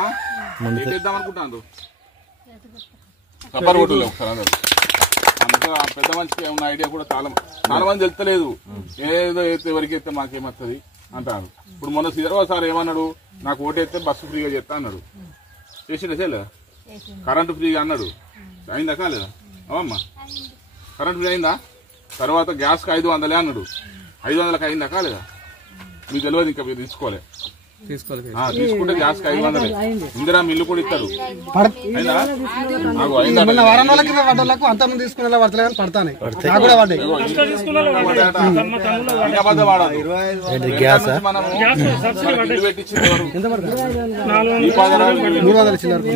అమ్మా చేద్దాం అనుకుంటాను సబ్బర్ కొట్టులే ఒకసారి అందరు అందులో ఆ పెద్ద మనిషికి ఏమన్నా ఐడియా కూడా చాలా మంది తెలుస్తలేదు ఏదో అయితే ఎవరికి అయితే మాకేమవుతుంది అంటారు. ఇప్పుడు మొన్న శ్రీధర్బాబు సార్ ఏమన్నాడు, నాకు ఓటు అయితే బస్సు ఫ్రీగా చేస్తా అన్నాడు. చేసిండే చేయలేదా? కరెంటు ఫ్రీగా అన్నాడు, అయిందా కాలేదా? అవమ్మా కరెంటు ఫ్రీ అయిందా? తర్వాత గ్యాస్కి 500 అన్నాడు, 500కి అయిందా కాలేదా? మీకు తెలియదు, ఇంకా మీరు తీసుకోలే. తీసుకుంటే గ్యాస్ 500 ఇందిరా మిల్లు కూడా ఇస్తారు.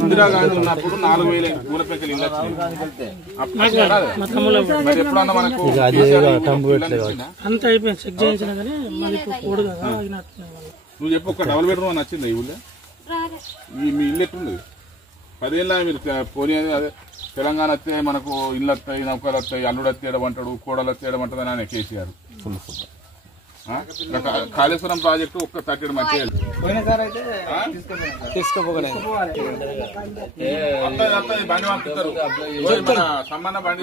ఇందిరా గాంధీ ఉన్నప్పుడు 4000 పూల పెంకలు ఇల్లు మరి ఎప్పుడన్నా మనకు నువ్వు చెప్పు, ఒక డబుల్ బెడ్రూమ్ అని వచ్చిందా ఈ ఊళ్ళో? మీ ఇల్లు ఎట్టుంది? 10 ఏళ్ళ మీరు పోనీ అదే తెలంగాణ వస్తే మనకు ఇల్లు వస్తాయి, నౌకలు వస్తాయి, అల్లుడు వచ్చేయడం అంటాడు, కోడలు వచ్చేయడం అంటుంది అని కేసీఆర్. కాళేశ్వరం ప్రాజెక్టు ఒక్క 30 మంచిగా బండి పంపిస్తారు, సమ్మాన బండి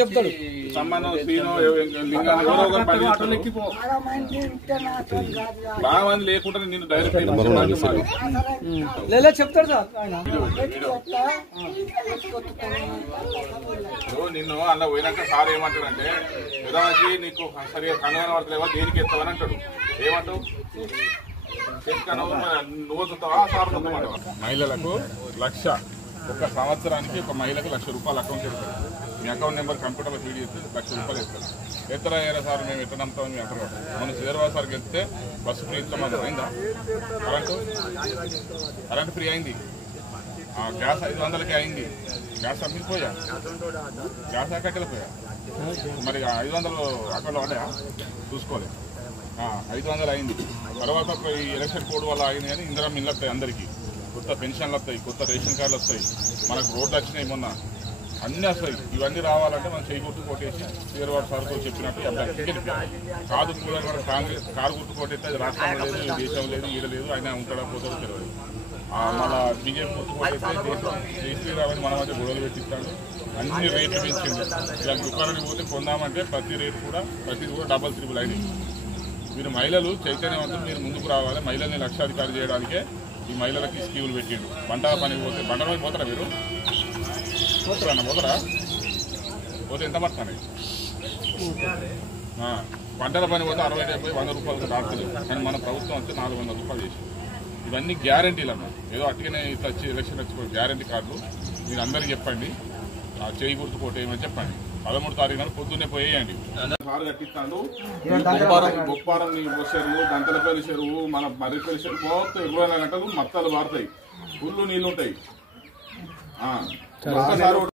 చెప్తాడు సమ్మానం శ్రీను బాగా మంది లేకుండా నేను డైరెక్ట్ చెప్తాడు నిన్ను అలా పోయినాక సార్ ఏమంటాడంటే ఉదాహరణకి నీకు సరిగా కనుగొనబడతలేవా, దేనికి ఎత్తావని అంటాడు. ఏమంటావు? నువ్వు చూస్తావా సార్ చూస్తామంటావా? మహిళలకు 1,00,000 ఒక సంవత్సరానికి ఒక మహిళకు ₹1,00,000 అకౌంట్ ఇస్తారు. మీ అకౌంట్ నెంబర్ కంప్యూటర్లో ఫీడ్ చేస్తే ₹1,00,000 ఇస్తారు. ఎత్తరా ఏరా సార్ మేము ఎట్లా నమ్ముతాం మీ అంటారు. మన శ్రీధర్బాబు సార్కి వెళ్తే బస్సు ఫ్రీ ఇస్తామని అయిందా? కరెంటు ఫ్రీ అయింది, గ్యాస్ 500కి అయింది. గ్యాస్ అమ్మిపోయా, గ్యాస్ ఎక్కడికెళ్ళిపోయా, మరి 500 అకౌంట్లో పడ్డాయా? చూసుకోలేదు. 500 అయింది. తర్వాత ఈ ఎలక్షన్ కోడ్ వల్ల అయింది. కానీ ఇందిరా మిల్లు వస్తాయి, అందరికీ కొత్త పెన్షన్లు వస్తాయి, కొత్త రేషన్ కార్డులు వస్తాయి, మనకు రోడ్లు వచ్చినాయి, మొన్న అన్నీ వస్తాయి. ఇవన్నీ రావాలంటే మనం చేయి గుర్తు కొట్టేసి శ్రీధర్బాబు సార్తో చెప్పినట్టు అభ్యర్థి కాదు. కూడా కాంగ్రెస్ కారు గుర్తు కొట్టేస్తే అది రాష్ట్రంలో లేదు, దేశం లేదు, ఈడ లేదు, ఆయన ఉంటాడా పోతాడో తెలియదు. మళ్ళా బీజేపీ గుర్తు కొట్టేస్తే జై శ్రీరామని మన మధ్య గొడవలు పెట్టిస్తాడు. అన్ని రేట్లు పెంచింది. ఇలా దుకాణానికి పోతే కొందామంటే ప్రతిది కూడా డబల్ త్రిబుల్ అయింది. మీరు మహిళలు చైతన్యవంతులు, మీరు ముందుకు రావాలి. మహిళల్ని లక్షాధికారి చేయడానికే ఈ మహిళలకి స్కీములు పెట్టిండు. బంటల పనికి పోతే బంటల పనికి పోతారా? మీరు పోతారా? పోతే ఎంత పడుతున్నాయి? పంటల పని పోతే 60, 70, ₹100 దాటుతుంది. కానీ మన ప్రభుత్వం వస్తే ₹400 చేసి ఇవన్నీ గ్యారంటీలు అన్నమాట. ఏదో అట్టుగానే ఇట్లా వచ్చి ఎలక్షన్ వచ్చి గ్యారంటీ కార్డులు మీరు అందరికీ చెప్పండి. చేయి గుర్తు కొట్టేయమని చెప్పండి. 13వ తారీఖు నాడు పొద్దున్నే పోయేయండి. సార్ కట్టిస్తాడు. గొప్పారం చెరువు, దంతలపల్లి చెరువు, మన మర్రిపల్లి చెరువు మొత్తం 24 గంటలు మత్తాలు మారుతాయి, ఫుల్లు నీళ్ళు ఉంటాయి.